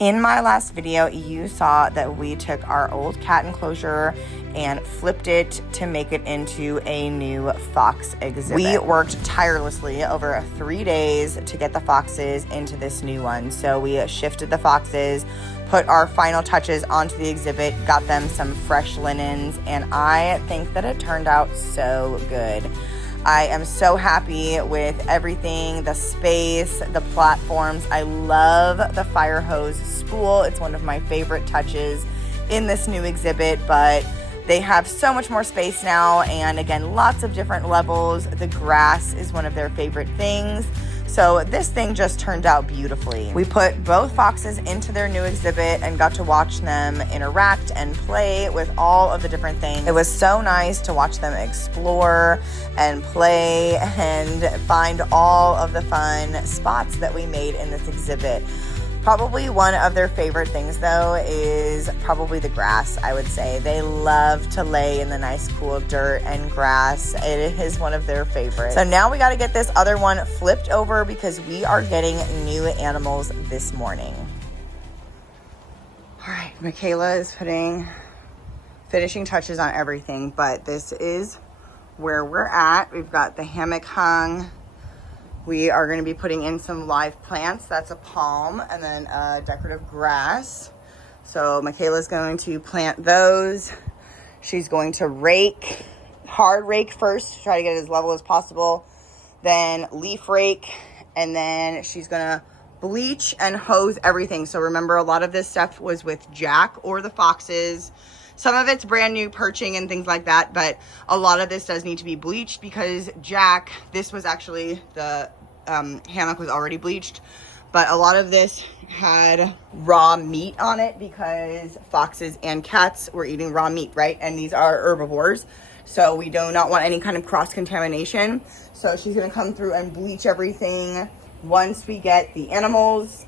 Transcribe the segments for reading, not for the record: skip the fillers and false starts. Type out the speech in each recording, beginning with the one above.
In my last video, you saw that we took our old cat enclosure and flipped it to make it into a new fox exhibit. We worked tirelessly over 3 days to get the foxes into this new one. So we shifted the foxes, put our final touches onto the exhibit, got them some fresh linens, and I think that it turned out so good. I am so happy with everything, the space, the platforms. I love the fire hose spool. It's one of my favorite touches in this new exhibit, but they have so much more space now, and again, lots of different levels. The grass is one of their favorite things. So this thing just turned out beautifully. We put both foxes into their new exhibit and got to watch them interact and play with all of the different things. It was so nice to watch them explore and play and find all of the fun spots that we made in this exhibit. Probably one of their favorite things though is probably the grass, I would say. They love to lay in the nice cool dirt and grass. It is one of their favorites. So now we got to get this other one flipped over because we are getting new animals this morning. All right, Mikayla is finishing touches on everything, but this is where we're at. We've got the hammock hung. We are going to be putting in some live plants. That's a palm and then a decorative grass. So Mikayla's going to plant those. She's going to rake, hard rake first, try to get it as level as possible. Then leaf rake, and then she's going to bleach and hose everything. So remember, a lot of this stuff was with Jack or the foxes. Some of it's brand new perching and things like that, but a lot of this does need to be bleached because Jack, this was actually the hammock was already bleached, but a lot of this had raw meat on it because foxes and cats were eating raw meat, right? And these are herbivores, so we do not want any kind of cross-contamination. So she's gonna come through and bleach everything. Once we get the animals,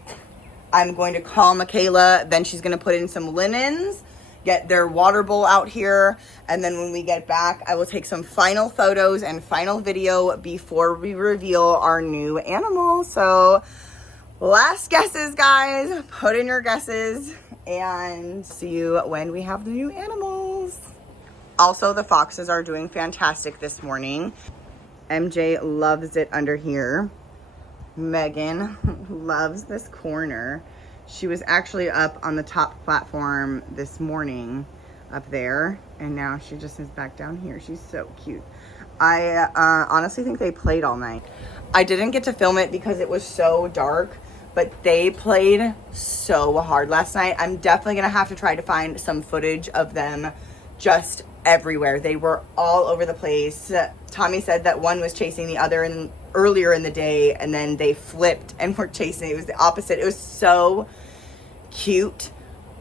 I'm going to call Mikayla, then she's gonna put in some linens, get their water bowl out here, and then when we get back, I will take some final photos and final video before we reveal our new animal. So last guesses, guys. Put in your guesses and see you when we have the new animals. Also, the foxes are doing fantastic this morning. MJ loves it under here. Megan loves this corner. She was actually up on the top platform this morning up there, and now she just is back down here. She's so cute. I honestly think they played all night. I didn't get to film it because it was so dark, but they played so hard last night. I'm definitely gonna have to try to find some footage of them just everywhere. They were all over the place. Tommy said that one was chasing the other earlier in the day, and then they flipped and were chasing. It was the opposite. It was so cute.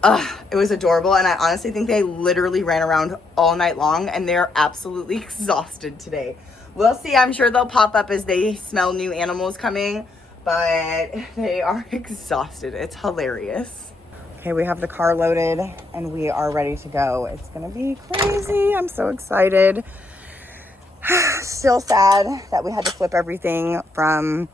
It was adorable, and I honestly think they literally ran around all night long, and they're absolutely exhausted today. We'll see. I'm sure they'll pop up as they smell new animals coming, but they are exhausted. It's hilarious. Okay, we have the car loaded and we are ready to go. It's gonna be crazy. I'm so excited. Still sad that we had to flip everything from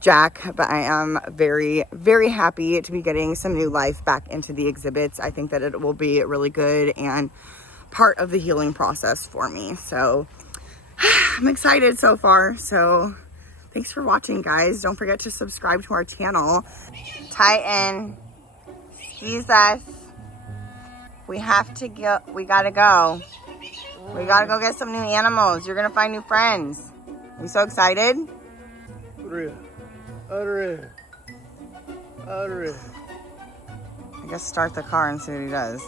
Jack, but I am very, very happy to be getting some new life back into the exhibits. I think that it will be really good and part of the healing process for me. So I'm excited so far. So thanks for watching, guys. Don't forget to subscribe to our channel. Titan, Jesus, we have to go. We gotta go. We gotta go get some new animals. You're gonna find new friends. Are you so excited? I guess start the car and see what he does.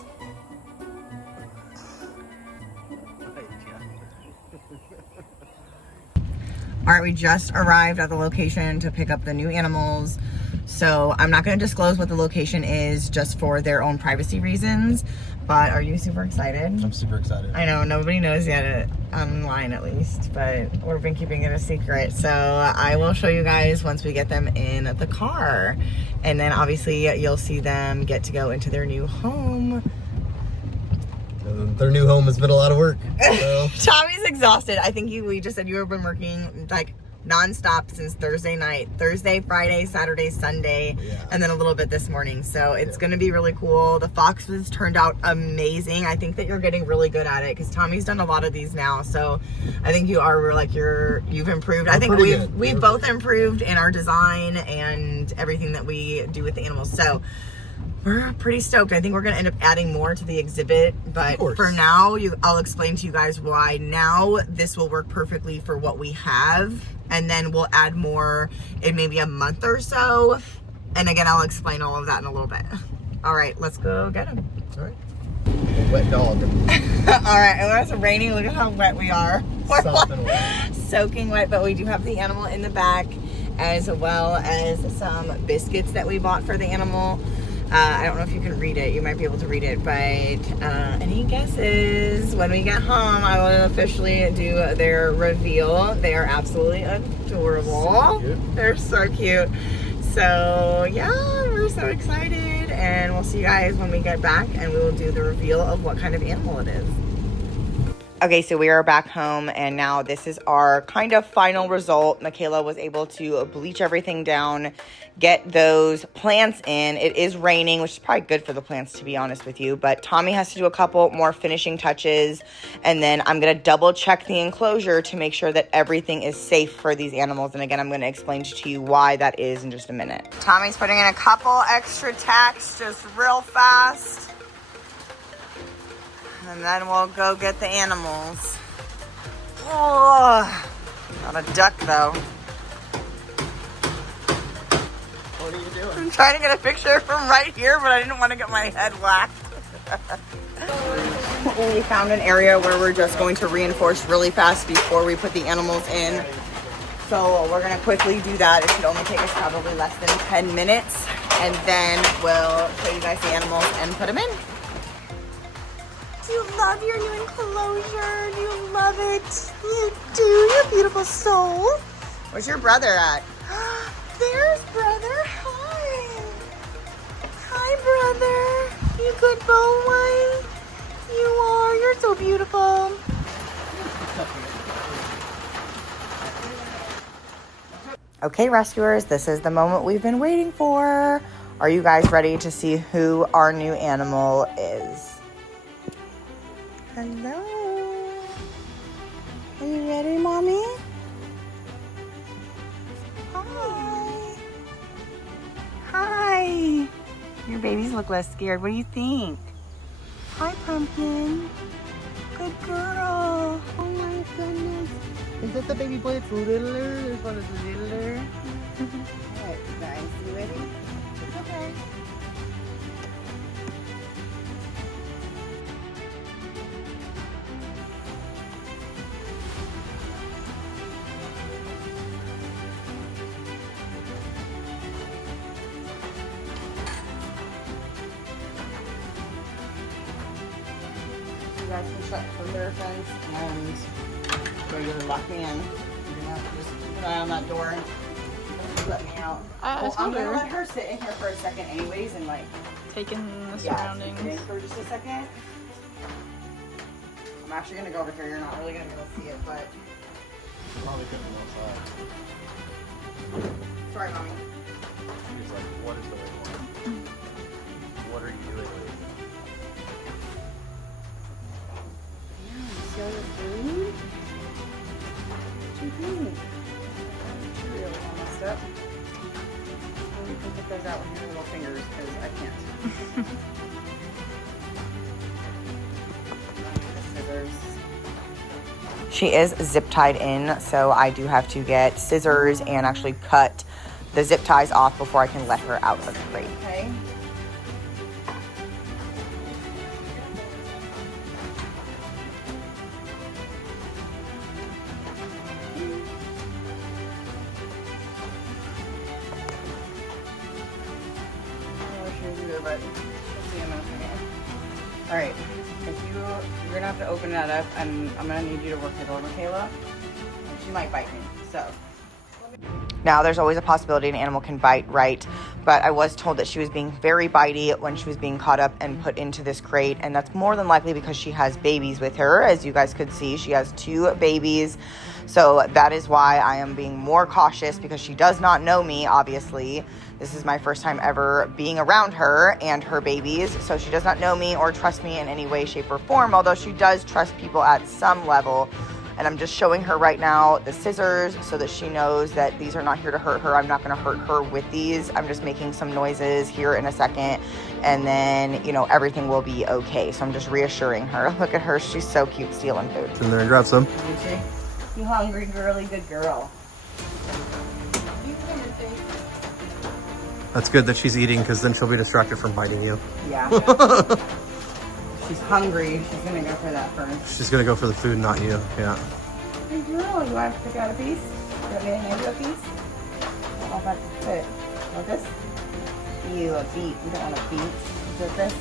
All right, we just arrived at the location to pick up the new animals. So I'm not going to disclose what the location is just for their own privacy reasons, but are you super excited? I'm super excited. I know, nobody knows yet, online at least, but we've been keeping it a secret. So I will show you guys once we get them in the car. And then obviously you'll see them get to go into their new home. Their new home has been a lot of work. So. Tommy's exhausted. I think we just said you have been working like non-stop since Thursday night. Thursday, Friday, Saturday, Sunday, and then a little bit this morning. So it's going to be really cool. The foxes turned out amazing. I think that you're getting really good at it because Tommy's done a lot of these now. So I think you are like you've improved. I think we've both improved in our design and everything that we do with the animals. So we're pretty stoked. I think we're going to end up adding more to the exhibit, but for now, I'll explain to you guys why now this will work perfectly for what we have, and then we'll add more in maybe a month or so. And again, I'll explain all of that in a little bit. All right, let's go get him. All right. Wet dog. All right, and when it's raining, look at how wet we are. Sopping wet. Soaking wet, but we do have the animal in the back, as well as some biscuits that we bought for the animal. I don't know if you can read it. You might be able to read it, but any guesses? When we get home, I will officially do their reveal. They are absolutely adorable. So they're so cute. So yeah, we're so excited, and we'll see you guys when we get back, and we will do the reveal of what kind of animal it is. Okay, so we are back home, and now this is our kind of final result. Mikayla was able to bleach everything down, get those plants in. It is raining, which is probably good for the plants, to be honest with you. But Tommy has to do a couple more finishing touches, and then I'm going to double check the enclosure to make sure that everything is safe for these animals. And again, I'm going to explain to you why that is in just a minute. Tommy's putting in a couple extra tacks just real fast. And then we'll go get the animals. Oh, not a duck though. What are you doing? I'm trying to get a picture from right here, but I didn't want to get my head whacked. We found an area where we're just going to reinforce really fast before we put the animals in. So we're going to quickly do that. It should only take us probably less than 10 minutes. And then we'll show you guys the animals and put them in. Do you love your new enclosure? Do you love it? You do, you beautiful soul. Where's your brother at? There's brother. Hi. Hi, brother. You good boy? You are. You're so beautiful. Okay, rescuers, this is the moment we've been waiting for. Are you guys ready to see who our new animal is? Hello. Are you ready, Mommy? Hi. Hi. Your babies look less scared. What do you think? Hi, Pumpkin. Good girl. Oh my goodness. Is that the baby boy Littler? This one is Littler. Alright, guys, you ready? It's okay. You guys can shut the mirror fence and regular lock me in. You're gonna have to just keep an eye on that door and let me out. Well, I'm gonna let her sit in here for a second anyways and like take in the surroundings. Take it in for just a second. I'm actually gonna go over here. You're not really gonna be able to see it, but Probably couldn't go outside. sorry, Mommy. He's like, what is going on? What are you doing? See all your food? What you think? Really almost up. Well, you can put those out with your little fingers because I can't. Scissors. She is zip tied in, so I do have to get scissors and actually cut the zip ties off before I can let her out of the crate. Okay. But we'll see in a second. All right, you're gonna have to open that up, and I'm gonna need you to work the door, Mikayla. She might bite me, so. Now, there's always a possibility an animal can bite right but I was told that she was being very bitey when she was being caught up and put into this crate, and that's more than likely because she has babies with her. As you guys could see, she has 2 babies, so that is why I am being more cautious, because she does not know me, obviously. This is my first time ever being around her and her babies, so she does not know me or trust me in any way, shape, or form, although she does trust people at some level. And I'm just showing her right now the scissors so that she knows that these are not here to hurt her. I'm not going to hurt her with these. I'm just making some noises here in a second, and then, you know, everything will be okay. So I'm just reassuring her. Look at her. She's so cute stealing food. In there and grab some. You hungry, girly? Good girl. That's good that she's eating, because then she'll be distracted from biting you. Yeah. She's hungry. She's going to go for that first. She's going to go for the food, not you. Yeah. Hey girl, you want to pick out a piece? You want me to hand you a piece? I don't know if I can fit. Want this? You a beet. You don't want a beet. You get this?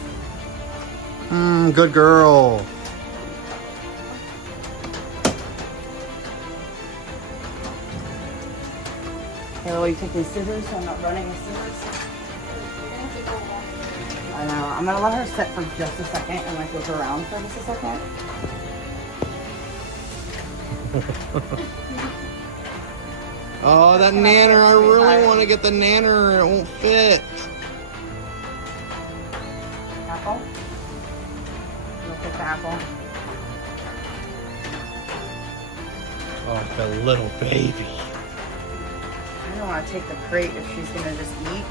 Good girl. Okay, well, you take these scissors so I'm not running with scissors. I know. I'm going to let her sit for just a second and like look around for just a second. Oh, that nanner. I really want to get the nanner. It won't fit. Apple? Look at the apple. Oh, the little baby. I don't want to take the crate if she's going to just eat.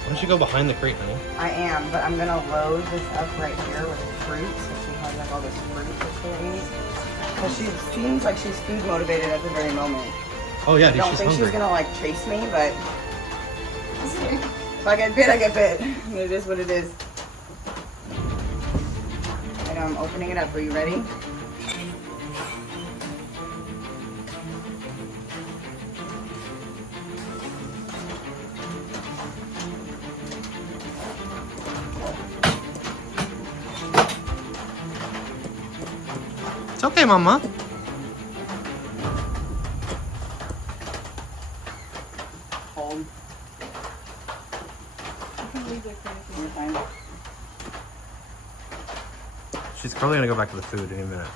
Why don't you go behind the crate, honey? I am, but I'm going to load this up right here with fruit so she has like all this fruit that she'll eat. Because she seems like she's food motivated at the very moment. Oh yeah, I don't she's think hungry. she's going to like chase me, but if I get bit, I get bit. It is what it is. I know, I'm opening it up. Are you ready? It's okay, Mama. Hold. You're fine. She's probably gonna go back to the food in a minute.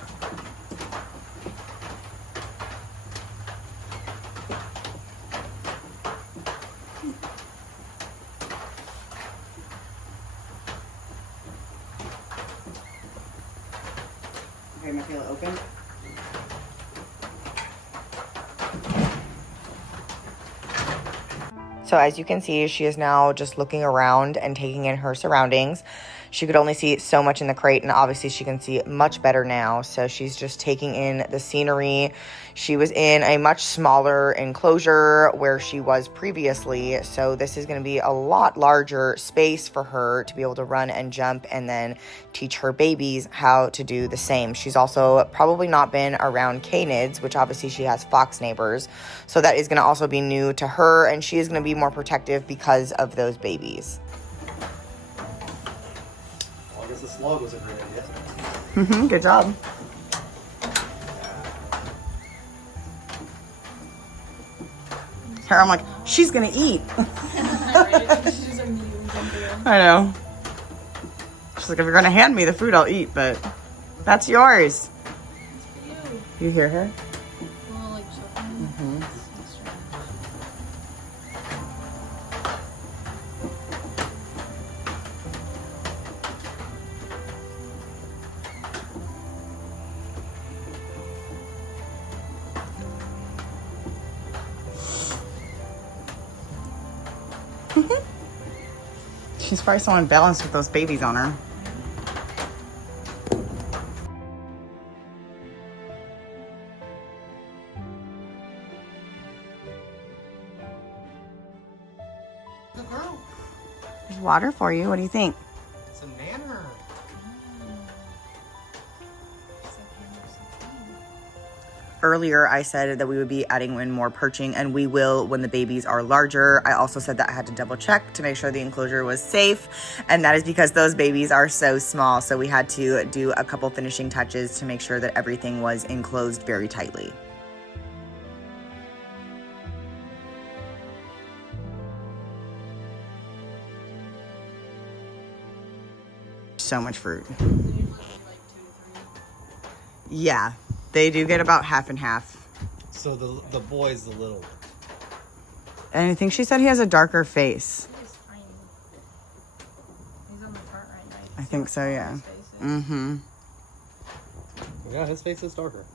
Okay, Mikayla, open. So as you can see, she is now just looking around and taking in her surroundings. She could only see so much in the crate, and obviously she can see much better now. So she's just taking in the scenery. She was in a much smaller enclosure where she was previously. So this is going to be a lot larger space for her to be able to run and jump and then teach her babies how to do the same. She's also probably not been around canids, which obviously she has fox neighbors. So that is going to also be new to her, and she is going to be more protective because of those babies. Well, I guess the slug was a great idea. Good job. Here, I'm like, she's gonna eat. I know. She's like, if you're gonna hand me the food, I'll eat, but that's yours. You hear her? She's probably so unbalanced with those babies on her. Good girl. There's water for you. What do you think? It's a nanner. Earlier, I said that we would be adding in more perching, and we will when the babies are larger. I also said that I had to double check to make sure the enclosure was safe, and that is because those babies are so small. So we had to do a couple finishing touches to make sure that everything was enclosed very tightly. so much fruit. Yeah, they do get about half and half. So the boy's the little one. And I think she said he has a darker face. He's on the front right now. I think so, yeah. Mm-hmm. Yeah, his face is darker.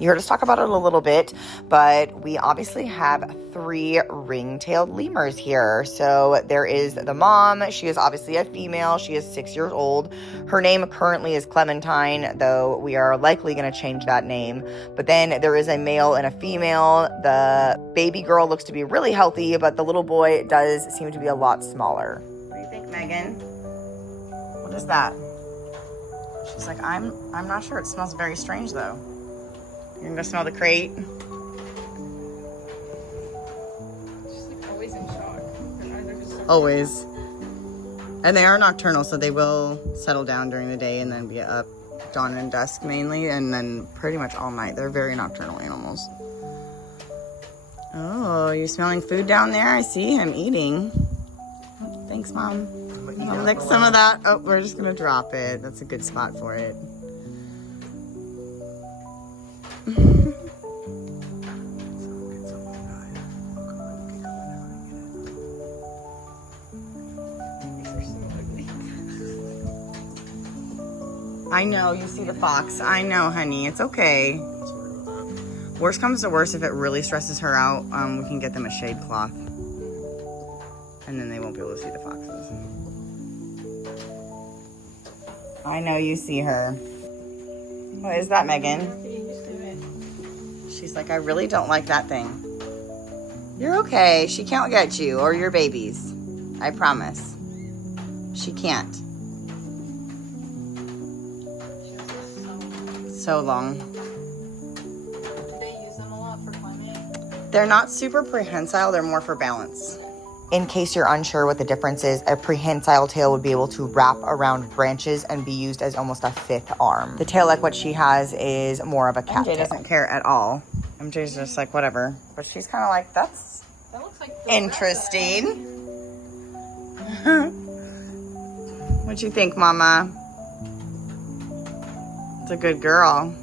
You heard us talk about it a little bit, but we obviously have 3 ring-tailed lemurs here. So there is the mom. She is obviously a female. She is 6 years old. Her name currently is Clementine, though we are likely going to change that name. But then there is a male and a female. The baby girl looks to be really healthy, but the little boy does seem to be a lot smaller. What do you think, Megan? What is that? She's like, I'm not sure. It smells very strange, though. You're gonna smell the crate? She's like always in shock. Her eyes are just so Always. And they are nocturnal, so they will settle down during the day and then be up dawn and dusk mainly, and then pretty much all night. They're very nocturnal animals. Oh, you're smelling food down there? I see him eating. Oh, thanks, Mom. I'll lick some of that. Oh, we're just gonna drop it. That's a good spot for it. I know, you see the fox. I know, honey. It's okay. Worst comes to worst, if it really stresses her out, we can get them a shade cloth. And then they won't be able to see the foxes. I know you see her. What is that, Megan? getting used to it. She's like, I really don't like that thing. You're okay. She can't get you or your babies. I promise. She can't. So long. Do they use them a lot for climbing? They're not super prehensile. They're more for balance. In case you're unsure what the difference is, a prehensile tail would be able to wrap around branches and be used as almost a 5th arm. The tail like what she has is more of a cat tail. MJ doesn't care at all. MJ's just like, whatever. But she's kind of like, That looks like the interesting. What'd you think, Mama? It's a good girl.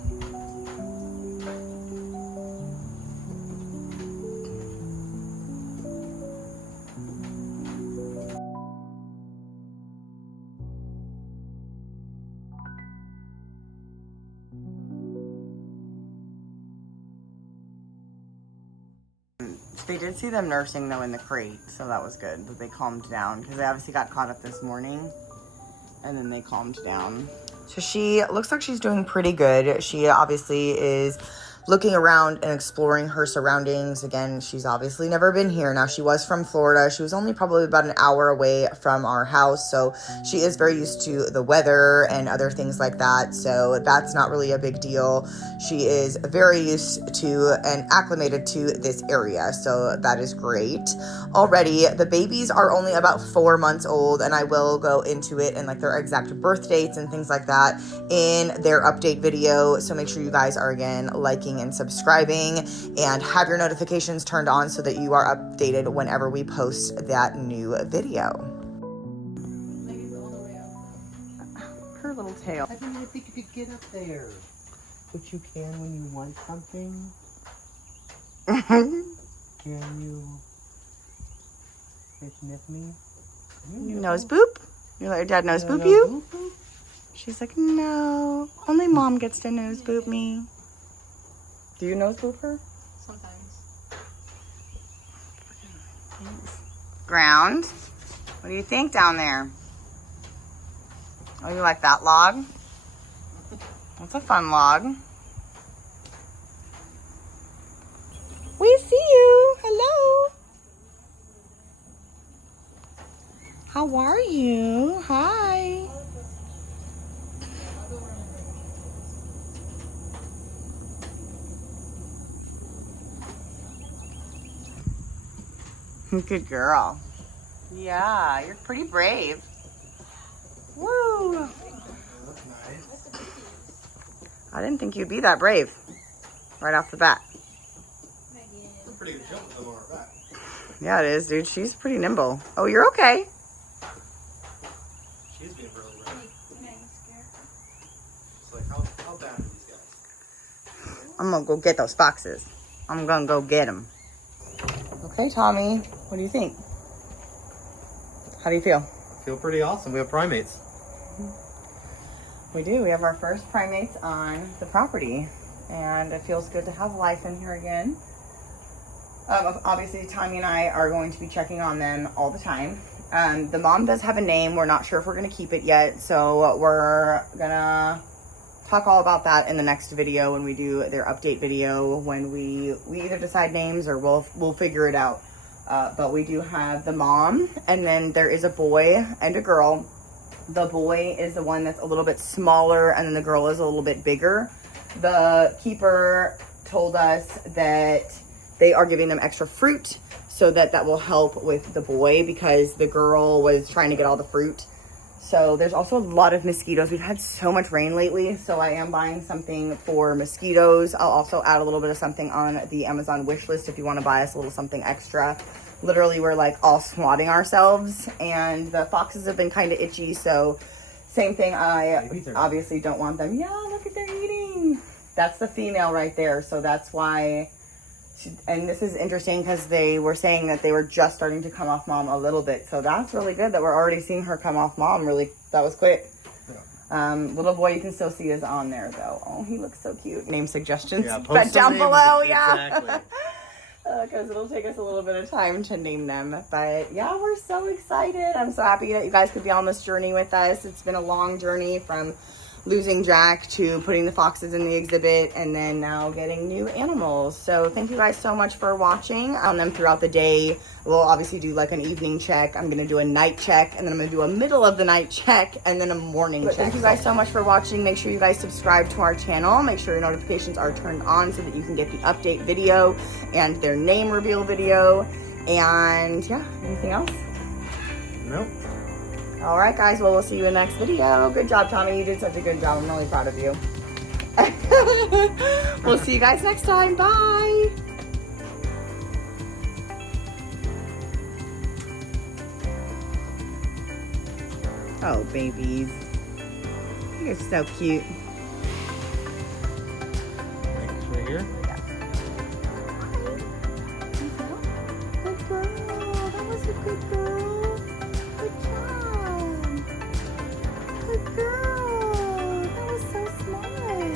They did see them nursing though in the crate, so that was good that they calmed down because they obviously got caught up this morning and then they calmed down. So she looks like she's doing pretty good. She obviously is looking around and exploring her surroundings. Again, she's obviously never been here. Now, she was from Florida. She was only probably about an hour away from our house, so she is very used to the weather and other things like that, so that's not really a big deal. She is very used to and acclimated to this area, so that is great. Already, the babies are only about 4 months old, and I will go into it and like their exact birth dates and things like that in their update video, so make sure you guys are again liking and subscribing and have your notifications turned on so that you are updated whenever we post that new video. Her little tail. I didn't think you could get up there. But you can when you want something. Can you sniff me? You nose boop? You let your dad nose boop you? She's like, no. Only Mom gets to nose boop me. Do you nose boop her? Sometimes. Ground. What do you think down there? Oh, you like that log? That's a fun log. We see you. Hello. How are you? Hi. Good girl. Yeah, you're pretty brave. Woo! I didn't think you'd be that brave right off the bat. pretty good jump with them on her back. Yeah, it is, dude. She's pretty nimble. Oh, you're okay. She's being really rough. Meg scared. It's like, how bad are these guys? I'm gonna go get those foxes. I'm gonna go get them. Okay, Tommy. What do you think? How do you feel? I feel pretty awesome. We have primates. We do. We have our first primates on the property, and it feels good to have life in here again. Obviously, Tommy and I are going to be checking on them all the time. The mom does have a name. We're not sure if we're going to keep it yet, so we're going to talk all about that in the next video when we do their update video, when we either decide names or we'll figure it out. But we do have the mom, and then there is a boy and a girl. The boy is the one that's a little bit smaller, and then the girl is a little bit bigger. The keeper told us that they are giving them extra fruit so that will help with the boy, because the girl was trying to get all the fruit. So there's also a lot of mosquitoes. We've had so much rain lately, so I am buying something for mosquitoes. I'll also add a little bit of something on the Amazon wish list if you want to buy us a little something extra. Literally, we're like all swatting ourselves, and the foxes have been kind of itchy, so same thing. I obviously don't want them. Yeah, look at they're eating. That's the female right there, so that's why. And this is interesting because they were saying that they were just starting to come off mom a little bit, so that's really good that we're already seeing her come off mom. Really, that was quick. Yeah. Little boy, you can still see is on there though. Oh, he looks so cute. Name suggestions, but down below, yeah. Exactly. Because it'll take us a little bit of time to name them. But yeah, we're so excited. I'm so happy that you guys could be on this journey with us. It's been a long journey from losing Jack to putting the foxes in the exhibit and then now getting new animals. So thank you guys so much for watching on them throughout the day. We'll obviously do like an evening check. I'm going to do a night check, and then I'm going to do a middle of the night check, and then a morning check. Thank you guys so much for watching. Make sure you guys subscribe to our channel. Make sure your notifications are turned on so that you can get the update video and their name reveal video. And yeah, anything else? Nope. All right, guys. Well, we'll see you in the next video. Good job, Tommy. You did such a good job. I'm really proud of you. We'll see you guys next time. Bye. Oh, babies. You're so cute. Right here. Good girl. That was a good girl. Good job. Good girl. That was so smart.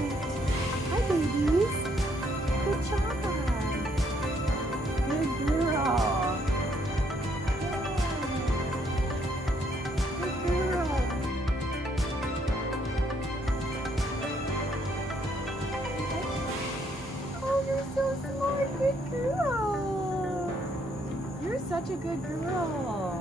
Hi, babies. Good job. Good girl. Good girl. Oh, you're so smart. Good girl. You're such a good girl.